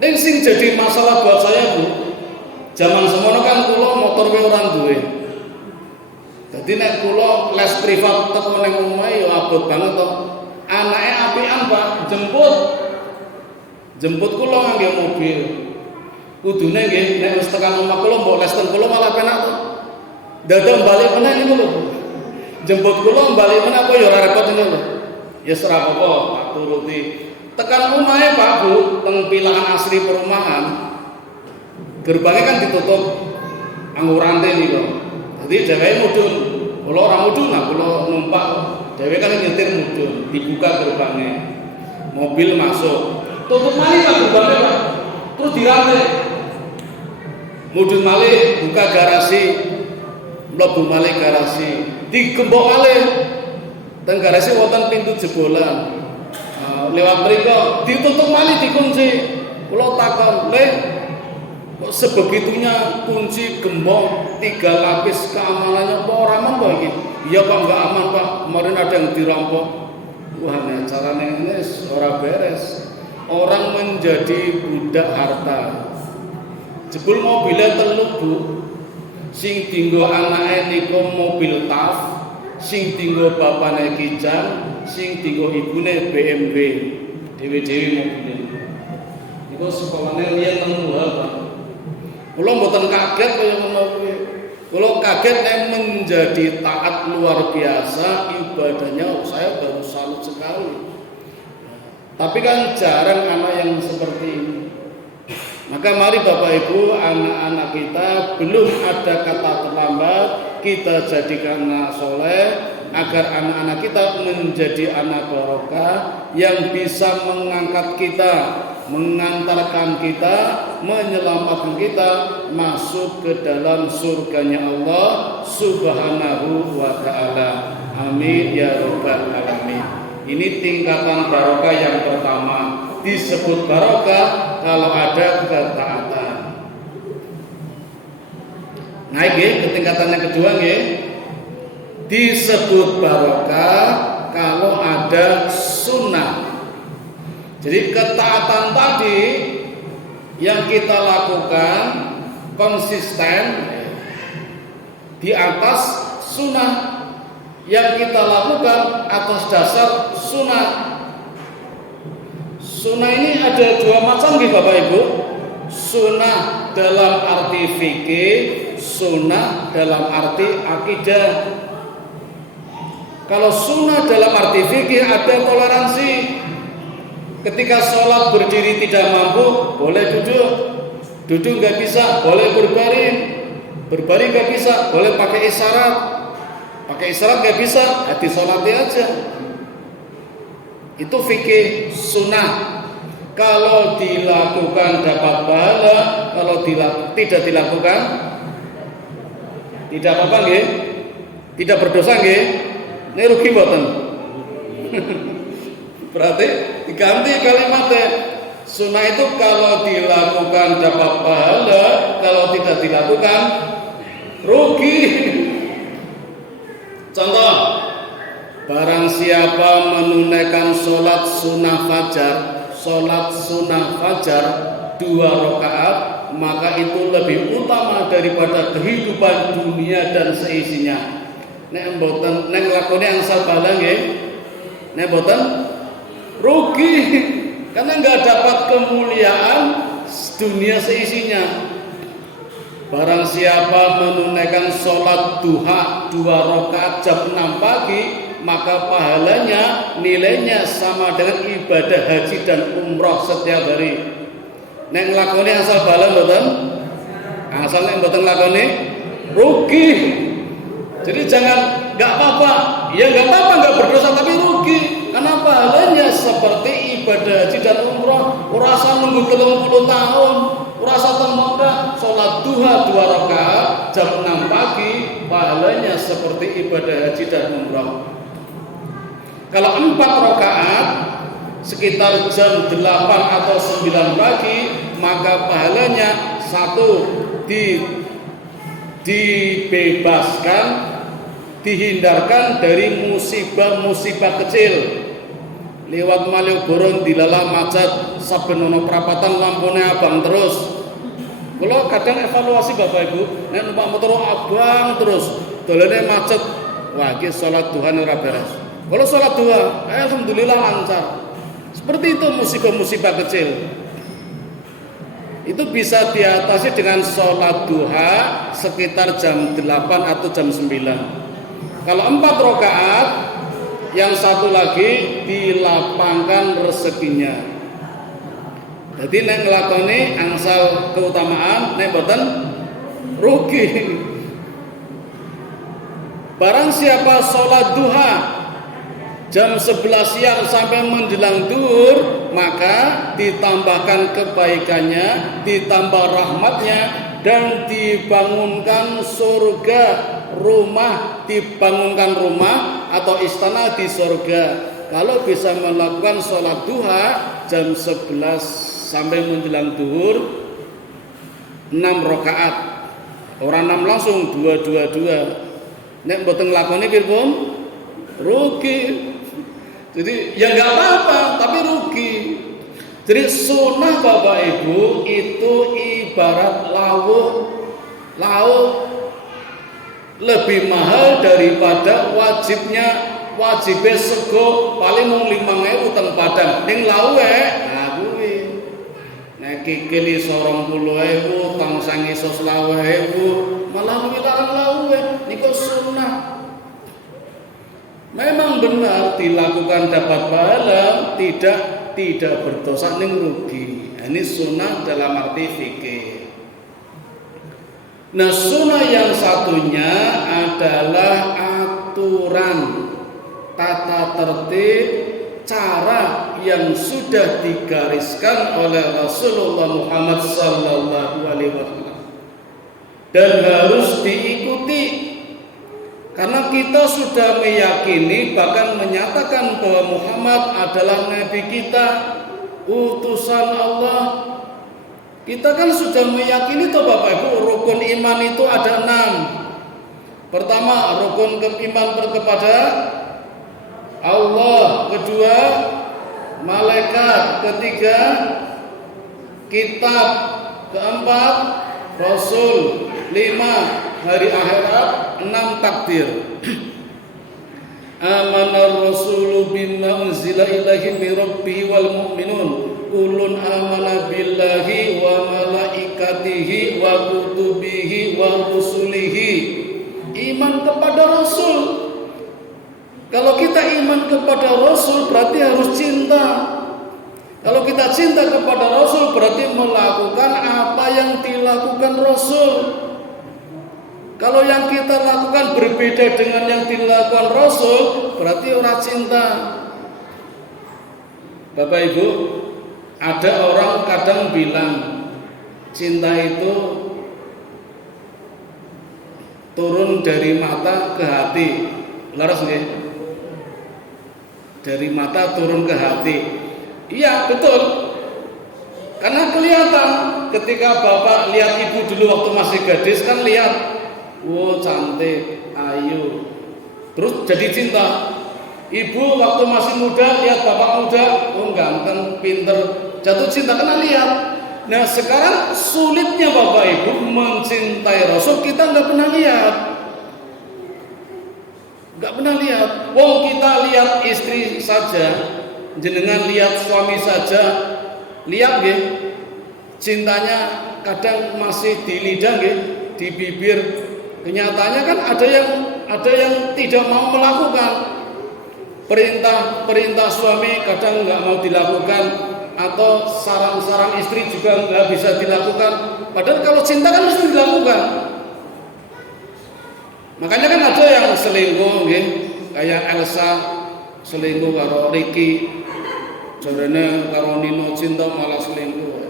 Dan sing jadi masalah buat saya Bu, zaman semono kan kula motor ora duwe. Dadi nek kula les privat teko ning omahe ya abot banget to. Anake apian Pak, jemput kula ngangge mobil. Kudune nggih nek wis tekan omah kula mbok les ten kula malah penak to. Dadak balik meneh niku lho. Jemput kula balik meneh apa ya ora repot niku lho. Ya ora apa-apa, tak turuti. Tekan omahe Pak Bu, teng pilahan asli perumahan. Gerbangnya kan ditutup anggo rantai niku. Jadi dheweke mudhun. Kula ora mudhun, nah kula numpak. Dheweke kan nyetir mudhun, dibuka gerbangnya. Mobil masuk. Tutup malih Pak gerbangnya Pak. Terus dirantai. Mudhun malih buka garasi. Mlebu malih garasi, digembok malih. Teng garasi wonten pintu jebolan. Lewat mriku ditutup malih dikunci. Kula takon, "Le, kok sebegitunya kunci gembok 3 lapis keamanannya apa ora aman Pak iki?" "Iya Pak, enggak aman Pak. Kemarin ada yang dirampok." Wah, nek carane ngene ora beres. Orang menjadi budak harta. Jebul mobilnya teluk Bu. Sing tinggo anake niku mobil TAF, sing tinggo bapane Kijang, sing tinggo ibune BMW. Dewe-dewe mobilnya. Niku sekolahane liyan nang Muha, Pak. Kula mboten kaget kaya ngono kuwi. Kula kaget nek menjadi taat luar biasa ibadahnya, saya baru salut sekali. Tapi kan jarang anak yang seperti ini. Maka mari Bapak Ibu, anak-anak kita belum ada kata terlambat, kita jadikan anak soleh agar anak-anak kita menjadi anak barokah yang bisa mengangkat kita, mengantarkan kita, menyelamatkan kita masuk ke dalam surganya Allah Subhanahu wa ta'ala. Amin ya rabbal alamin. Ini tingkatan barokah yang pertama. Disebut barokah kalau ada ketaatan. Naik ke tingkatan yang kedua nggih. Disebut barokah kalau ada sunnah. Jadi ketaatan tadi yang kita lakukan konsisten di atas sunnah, yang kita lakukan atas dasar sunnah. Sunnah ini ada 2 macam nih Bapak Ibu. Sunnah dalam arti fikih, sunnah dalam arti akidah. Kalau sunnah dalam arti fikih ada toleransi. Ketika sholat berdiri tidak mampu, boleh duduk. Duduk nggak bisa, boleh berbaring. Berbaring nggak bisa, boleh pakai isyarat. Pakai isyarat nggak bisa, hati sholatnya aja. Itu fikih sunnah. Kalau dilakukan dapat pahala, kalau tidak dilakukan tidak apa-apa nggih? Tidak berdosa nggih? Ini rugi mboten? Berarti diganti kalimatnya. Sunnah itu kalau dilakukan dapat pahala, kalau tidak dilakukan rugi. Contoh, barang siapa menunaikan sholat sunnah fajar 2 rakaat, maka itu lebih utama daripada kehidupan dunia dan seisinya. nek mboten nek nglakoni angsal pahala nggih nek mboten rugi karena nggak dapat kemuliaan dunia seisinya. Barang siapa menunaikan sholat duha 2 rakaat jam 6 pagi, maka pahalanya nilainya sama dengan ibadah haji dan umroh setiap hari. Nek nglakoni asal bala mboten, asal nek mboten nglakoni rugi. Jadi jangan nggak apa-apa, ya nggak apa-apa nggak berdosa tapi rugi. Karena pahalanya seperti ibadah haji dan umroh, ora usah nunggu 30 tahun. Rasa temukan sholat duha 2 rakaat jam 6 pagi pahalanya seperti ibadah haji dan umrah. Kalau 4 rakaat sekitar jam 8 atau 9 pagi maka pahalanya 1 dibebaskan, dihindarkan dari musibah-musibah kecil. Lewat Malioboro dilalah macet saben ono prapatan lampune abang terus. Kalau kadang evaluasi Bapak Ibu, nek numpak motor abang terus, dolane macet. Wah, iki salat duha ora beres. Kalau salat duha, alhamdulillah lancar. Seperti itu musibah-musibah kecil. Itu bisa diatasi dengan salat duha sekitar jam 8 atau jam 9. Kalau 4 rakaat yang satu lagi dilapangkan rezekinya. Jadi nek nglakoni angsal keutamaan nek boten rugi. Barang siapa sholat duha jam 11 siang sampai menjelang zuhur, maka ditambahkan kebaikannya, ditambah rahmatnya, dan dibangunkan surga, dibangunkan rumah atau istana di surga. Kalau bisa melakukan sholat duha jam 11 sampai menjelang zuhur 6 rakaat. Orang 6 langsung 2. Nek mboten nglakoni pripun? Rugi. Jadi ya nggak apa-apa, tapi rugi. Jadi sunnah Bapak Ibu itu ibarat lauk lebih mahal daripada wajibnya sego paling mung 5.000 teng Padang. Ning lauwe, nah kuwi. Nek kikil iso 20.000, tangsang iso 20.000, malah kuwi larang lauwe. Niku sunnah. Memang benar dilakukan dapat pahala, tidak berdosa ning rugi. Ini sunnah dalam arti fikih. Nah, sunnah yang satunya adalah aturan tata tertib cara yang sudah digariskan oleh Rasulullah Muhammad sallallahu alaihi wasallam dan harus diikuti. Karena kita sudah meyakini bahkan menyatakan bahwa Muhammad adalah nabi kita, utusan Allah. Kita kan sudah meyakini toh Bapak Ibu, rukun iman itu ada 6. Pertama, rukun iman kepada Allah. Kedua, malaikat. Ketiga, kitab. Keempat, Rasul. 5, hari akhirat. 6, takdir. Amanar rasulu bima unzila ilaihi min rabbihi wal mu'minun kullun amana billahi wa malaikatihi wa kutubihi wa rusulihi. Iman kepada Rasul. Kalau kita iman kepada Rasul berarti harus cinta. Kalau kita cinta kepada Rasul berarti melakukan apa yang dilakukan Rasul. Kalau yang kita lakukan berbeda dengan yang dilakukan Rasul, berarti orang cinta. Bapak Ibu, ada orang kadang bilang cinta itu turun dari mata ke hati. Laras nggih? Dari mata turun ke hati. Iya, betul. Karena kelihatan ketika Bapak lihat ibu dulu waktu masih gadis kan lihat, wow cantik, ayu, terus jadi cinta. Ibu waktu masih muda lihat bapak muda, oh ganteng, pinter, jatuh cinta karena lihat. Nah sekarang sulitnya Bapak Ibu mencintai Rasul, kita nggak pernah lihat. Nggak pernah lihat. Wong kita lihat istri saja, jenengan lihat suami saja, lihat nggih, cintanya kadang masih di lidah nggih, di bibir. Kenyataannya kan ada yang tidak mau melakukan perintah suami, kadang nggak mau dilakukan, atau sarang istri juga nggak bisa dilakukan. Padahal kalau cinta kan mesti dilakukan. Makanya kan ada yang selingkuh, gitu. Kayak Elsa selingkuh karo Ricky, jarene karo Nino cinta malah selingkuh.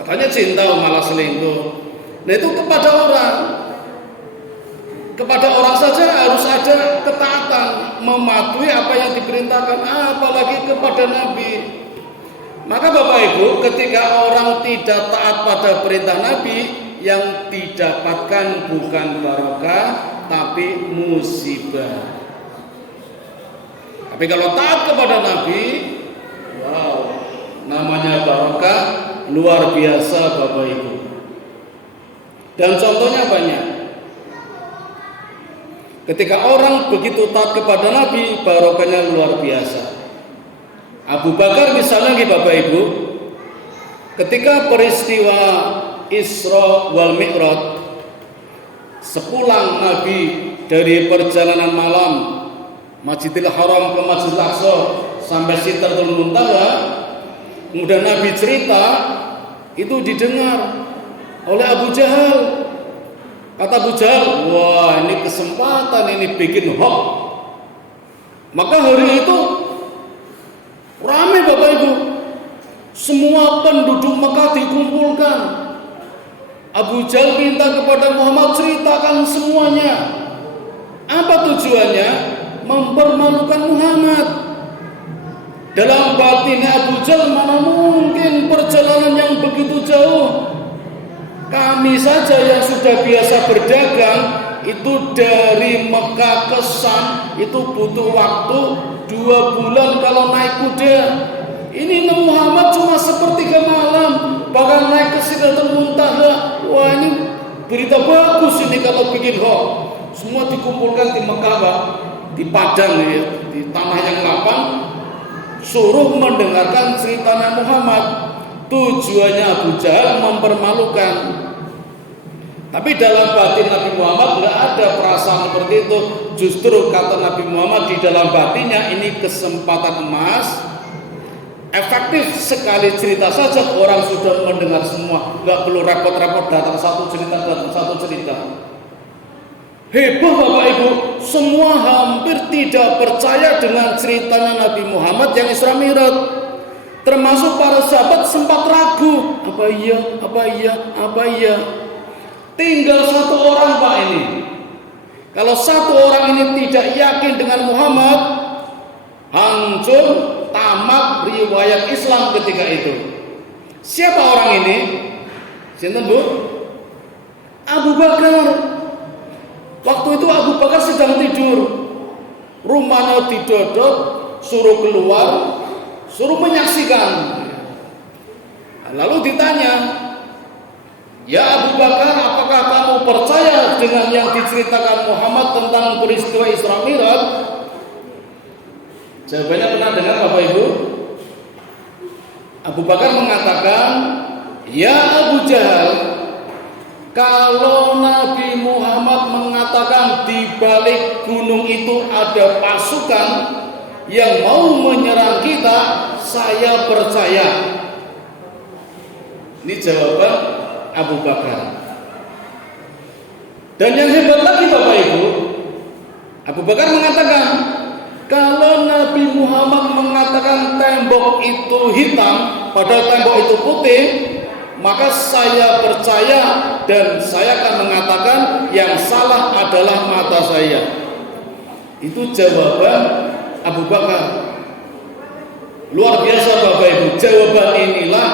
Katanya cinta malah selingkuh. Nah itu kepada orang saja harus ada ketaatan, mematuhi apa yang diperintahkan, apalagi kepada Nabi. Maka Bapak Ibu, ketika orang tidak taat pada perintah Nabi, yang didapatkan bukan barokah tapi musibah. Tapi kalau taat kepada Nabi, wow, namanya barokah luar biasa Bapak Ibu. Dan contohnya banyak. Ketika orang begitu taat kepada Nabi, barokahnya luar biasa. Abu Bakar misalnya Bapak Ibu, ketika peristiwa Isra wal Mi'raj, sepulang Nabi dari perjalanan malam Masjidil Haram ke Masjidil Aqsa sampai Sidratul Muntaha, kemudian Nabi cerita, itu didengar oleh Abu Jahal. Kata Abu Jahal, wah ini kesempatan, ini bikin hoax. Maka hari itu ramai Bapak Ibu, semua penduduk Mekah dikumpulkan. Abu Jahal minta kepada Muhammad, ceritakan semuanya. Apa tujuannya? Mempermalukan Muhammad. Dalam batinnya Abu Jahal, mana mungkin perjalanan yang begitu jauh. Kami saja yang sudah biasa berdagang, itu dari Mekah ke Syam itu butuh waktu 2 bulan kalau naik kuda. Ini Muhammad cuma sepertiga malam, bahkan naik ke Sidratul Muntaha. Wah ini berita bagus ini kalau bikin hoax. Semua dikumpulkan di Mekah Pak, di padang ya, di tanah yang lapang, suruh mendengarkan ceritanya Muhammad. Tujuannya Abu Jahal mempermalukan. Tapi dalam batin Nabi Muhammad nggak ada perasaan seperti itu. Justru kata Nabi Muhammad di dalam batinnya, ini kesempatan emas. Efektif sekali cerita saja orang sudah mendengar semua, nggak perlu repot-repot datang satu cerita. Hebat Bapak Ibu, semua hampir tidak percaya dengan ceritanya Nabi Muhammad yang Isra Mi'raj. Termasuk para sahabat sempat ragu, apa iya. Tinggal satu orang Pak ini. Kalau satu orang ini tidak yakin dengan Muhammad, hancur, tamat riwayat Islam ketika itu. Siapa orang ini? Sinten Bu? Abu Bakar. Waktu itu Abu Bakar sedang tidur. Rumahnya didodot, suruh keluar, suruh menyaksikan. Lalu ditanya, ya Abu Bakar, apakah kamu percaya dengan yang diceritakan Muhammad tentang peristiwa Isra Mi'raj? Jawabannya pernah dengar Bapak Ibu? Abu Bakar mengatakan, ya Abu Jahal, kalau Nabi Muhammad mengatakan di balik gunung itu ada pasukan yang mau menyerang kita, saya percaya. Ini jawaban Abu Bakar. Dan yang hebat lagi Bapak Ibu, Abu Bakar mengatakan, kalau Nabi Muhammad mengatakan tembok itu hitam, padahal tembok itu putih, maka saya percaya dan saya akan mengatakan yang salah adalah mata saya. Itu jawaban Abu Bakar. Luar biasa Bapak Ibu, jawaban inilah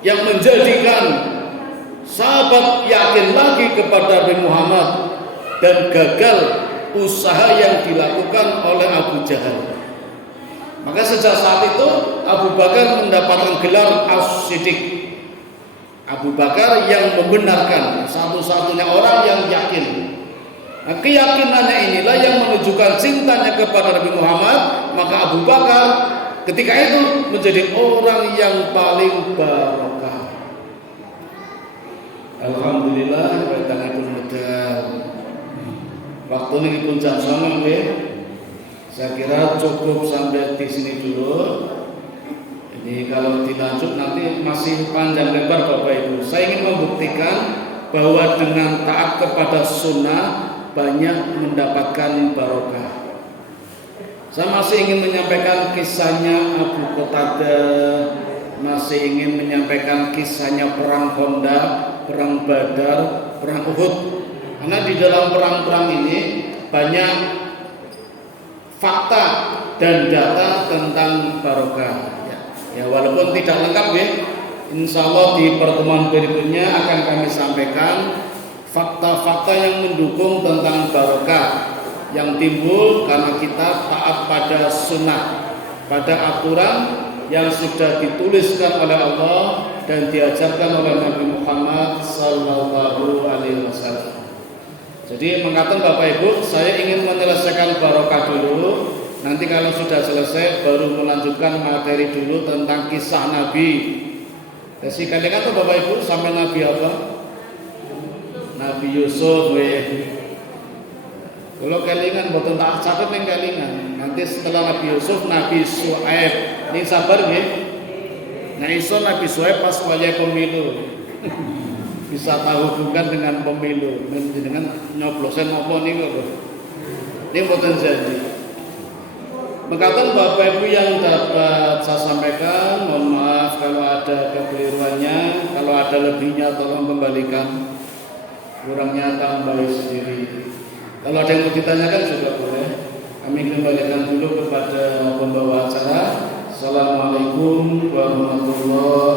yang menjadikan sahabat yakin lagi kepada Nabi Muhammad dan gagal usaha yang dilakukan oleh Abu Jahal. Maka sejak saat itu Abu Bakar mendapatkan gelar As-Siddiq. Abu Bakar yang membenarkan, satu-satunya orang yang yakin. Nah, keyakinannya inilah yang menunjukkan cintanya kepada Nabi Muhammad. Maka Abu Bakar ketika itu menjadi orang yang paling barokah. Alhamdulillah wedanipun medal. Waktu ini pun jam 9 ya. Saya kira cukup sampai di sini dulu. Ini kalau dilanjut nanti masih panjang lebar Bapak Ibu. Saya ingin membuktikan bahwa dengan taat kepada sunnah banyak mendapatkan barokah. Saya masih ingin menyampaikan kisahnya Abu Qatadah, masih ingin menyampaikan kisahnya perang Honda, perang Badar, perang Uhud. Karena di dalam perang-perang ini banyak fakta dan data tentang barokah. Ya walaupun tidak lengkap ya, insya Allah di pertemuan berikutnya akan kami sampaikan fakta-fakta yang mendukung tentang barokah yang timbul karena kita taat pada sunnah, pada aturan yang sudah dituliskan oleh Allah dan diajarkan oleh Nabi Muhammad Sallallahu Alaihi Wasallam. Jadi mengatakan Bapak Ibu, saya ingin menyelesaikan barokah dulu. Nanti kalau sudah selesai baru melanjutkan materi dulu tentang kisah Nabi. Jadi kalian tuh Bapak Ibu sampai Nabi apa? Nabi Yusuf. Kalau kalian boten tak catat ning kalian. Nanti setelah Nabi Yusuf, Nabi Syuaib. Ini sabar nggih. Nah iso Nabi Syuaib pas waya pemilu. Bisa tahu hubungan dengan pemilu. Dengan nyoblosen apa niku lho. Ini boten janji. Mengatakan Bapak Ibu yang dapat saya sampaikan, mohon maaf kalau ada kekeliruannya, kalau ada lebihnya tolong kembalikan, kurangnya tambah sendiri. Kalau ada yang mau ditanyakan juga boleh. Kami kembalikan dulu kepada pembawa acara. Assalamualaikum warahmatullahi